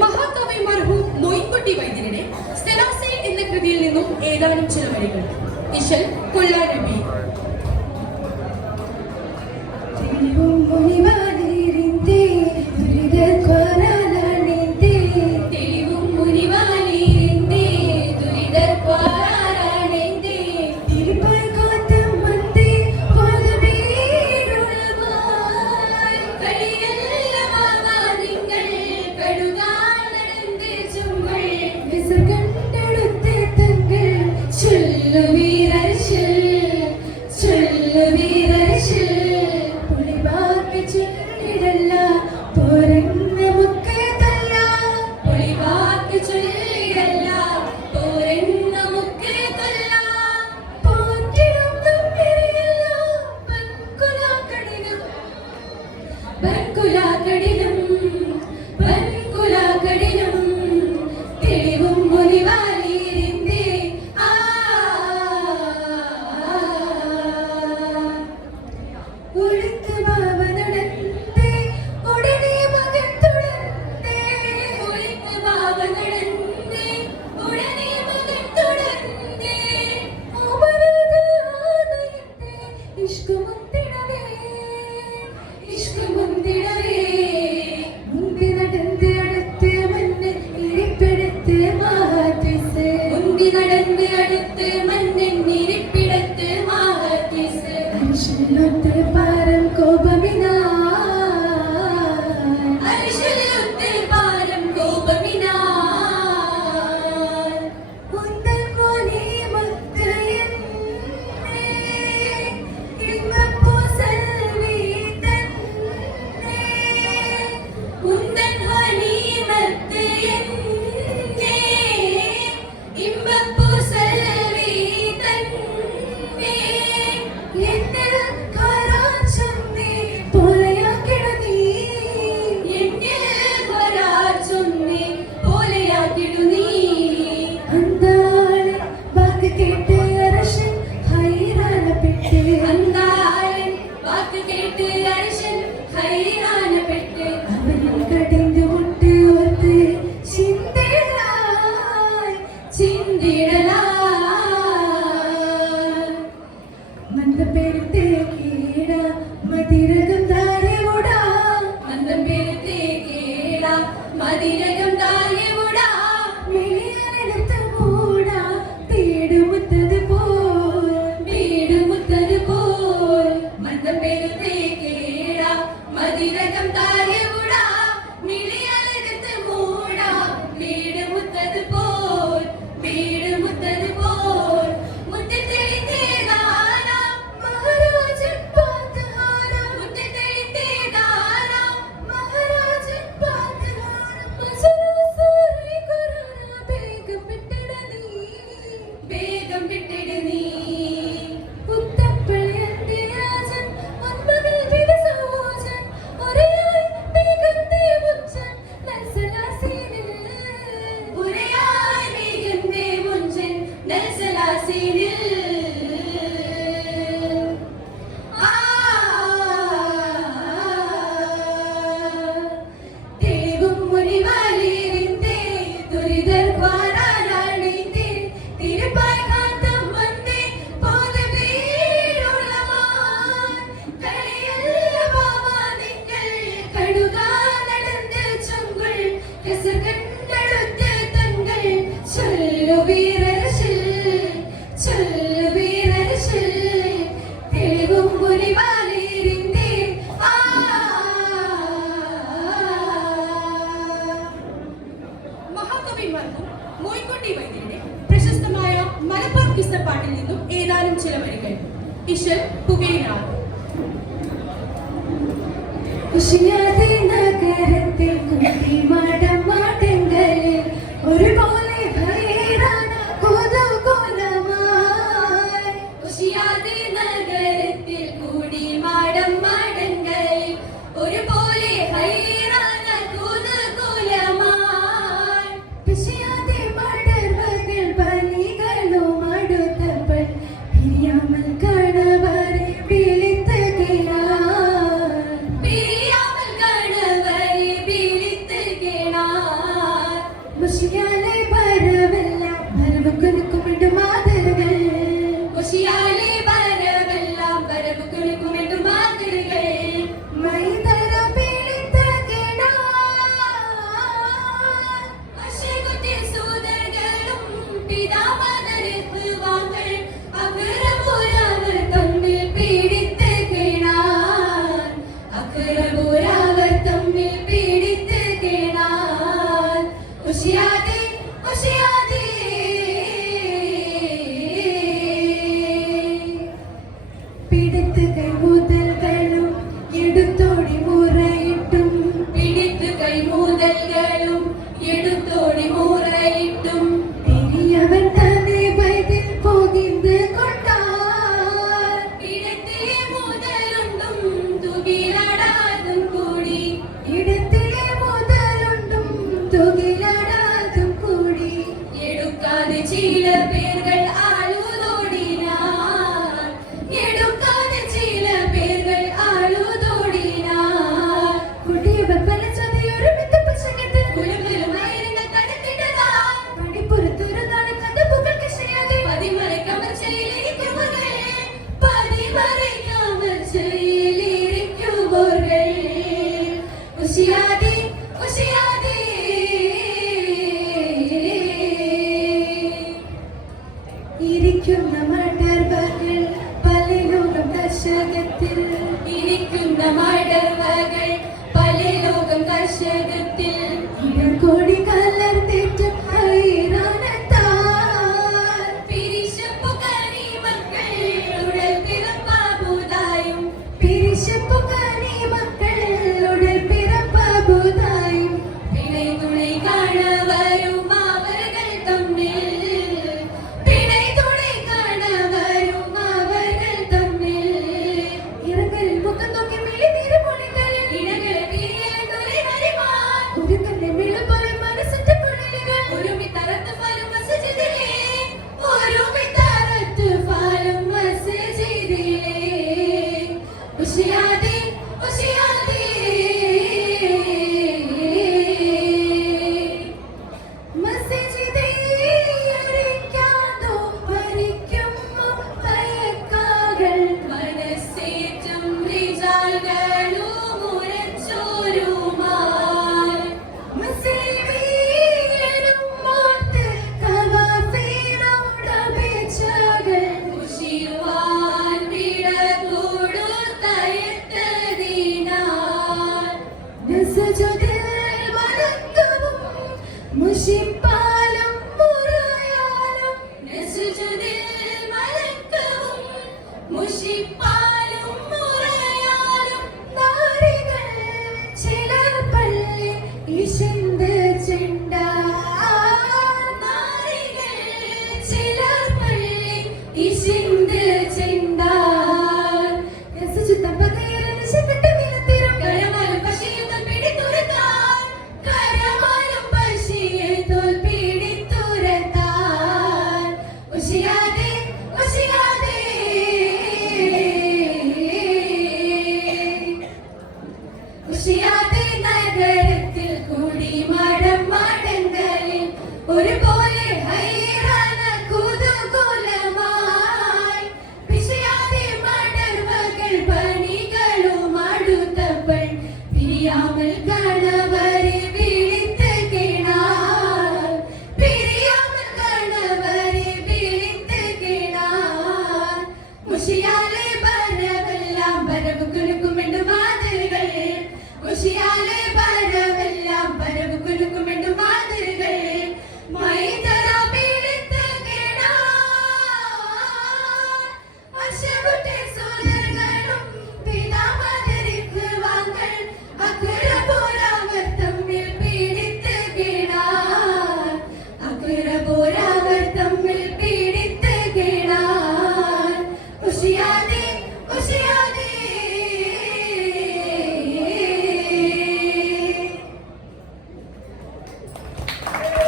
മഹാകവി മർഹൂം മൊയ്ൻകുട്ടി വൈദ്യരുടെ സെലാസെ എന്ന കൃതിയിൽ നിന്നും ഏതാനും ചില വരികൾ. ഇശൽ കൊല്ലാരബി. മൊയ്ൻകുട്ടി വൈദ്യരുടെ പ്രശസ്തമായ മലബാർ കിസ്സപ്പാട്ടിൽ നിന്നും ഏതാനും ചില വരികൾ. ഇശൽ പുകയിലാണ്. നഗരത്തിൽ കുട്ടി മാടം മാടങ്ങളിൽ ഒരുപോലെ ഭൈരാന കുതൂഹലമായി. ഉഷിയാതെ നഗരത്തിൽ കൂടി മാടം മാടങ്ങളിൽ ഒരുപോലെ ഭൈരാന കുതൂഹലമായി. പിശിയാതെ പടർവകൾ ബലികളും അടുത്തപ്പോൾ പിരിയാമൽ കണവരെ വിളിത്തകിലായി. പിരിയാമൽ കണവരെ കുശിയാലെ വരവെല്ലാം വരവ് കുലുക്കുമിട്ടു മാതൃകൾ കുശിയാലെ വരവെല്ലാം വരവ് കുലുക്കുമിട്ടു മാതൃകൾ മൈതര പീഡിതകണ അശകുത്തി സൂതകളും പിതാമാതരിത്വാങ്ങൾ അക്രപുരവർ തമ്മിൽ പീഡിത്ത് കിണാൻ അക്രപുരവർ തമ്മിൽ പീഡിത്ത് കിണാൻ ഉഷിയാതെ ഉഷിയാതെ പിടിത്ത് കൈമുതൽകളും എടുത്തോടി മുറയിട്ടും പിടിത്ത് കൈമുതൽകളും എടുത്തോടി മുറയിട്ടും പെരിയവൻ തന്നെ വൈദ്യൻ പോകിന്ന് കൊണ്ടാർ ഇടത്തിലെ മുതലുണ്ടും തുകിലടാതും കൂടി ഇടത്തിലെ മുതലുണ്ടും തുകിലടാതും കൂടി എടുക്കാതെ ചില പേர்கள் ആളുതോടിനാർ എടുക്കാതെ ചില പേர்கள் ആളുതോടിനാർ കുട്ടിയവർ പല ചതിയൊരു മിത്തപ്പശകത്ത് കുലുക്കലുമായിരുന്ന തടുത്തിട്ടതാ പടിപ്പുറത്തൊരുതാണ് കഥപ്പുകൾ കൃഷിയാതെ പതിമறை കമർച്ചയിലിരിക്കുവകൾ പതിമறை കമർച്ചയിലിരിക്കുവകൾ ഉഷിയാതെ ഉഷിയാതെ ഇരിക്കുന്ന മടർവകൾ പല ലോകം ദശകത്തിൽ ഇരിക്കുന്ന മടർവകൾ പല ലോകം കർഷകത്തിൽ ഇടംകോടി കലർത്തേറ്റും ഹൈറാനത്താൽ പിരിശപ്പുകാരി മക്കൾ ഉടൽ പിറപ്പാബുതായും പിരിശപ്പുകാരി മക്കൾ ഉടൽ പിറപ്പബുതായും പിണை തുണை കാണവരും അവர்கள் തമ്മിൽ പിണை തുണை കാണവരും അവர்கள் തമ്മിൽ ഇറങ്ങലിൽ മുഖം നോക്കി മിളി തിരുമൊഴികളിൽ ഇണകൾ പിരിയേണ്ടൊരു ഹരിമാൻ കുരുക്കന്റെ മിളുപോലെ മനസ്സിന്റെ കുഴലുകൾ ഒരുമി തറത്ത് ഫലം മസ്ജിദിലെ ഒരുമി തറത്ത് ഫലം മസ്ജിദിലെ ഉഷിയാതെ ഉഷിയാതെ മസ്ജിദേ അരിക്കാതോ പരിക്കുമോ ഭയക്കാകൾ മനസ്സേറ്റും റിജാൽകളും ഉരച്ചോരുമായി മുസ്ലിമീനും മോർത്ത് കവാഫീറോട് അപേക്ഷകൾ ഉഷിയുവാൻ വിടകൂടു തയത്തതിനാൽ നസുജുദിൽ വണക്കവും മുഷിപ്പാലും മുറയാലും നസുജുദിൽ മലക്കവും മുഷിപ്പാലും മുറയാലും നാരികൾ ചിലർ പള്ളി ഇശിന്ത് ചിണ്ടാർ നാരികൾ ചിലർ പള്ളി ഇശിന്ത് ചിന്താർ നസുജുദ്ധം പകയറിന് ശിവട്ട് നിലത്തിരും കരമാലും പശിയുതൽ പിടിത്തുരത്താൻ കരമാലും പശിയുതൽ പിടിത്തുരത്താൻ ഉഷിയാതെ ഉഷിയാതെ ഉഷിയാതെ നഗരത്തിൽ കൂടി മടം മടങ്ങളിൽ ഒരുപോലെ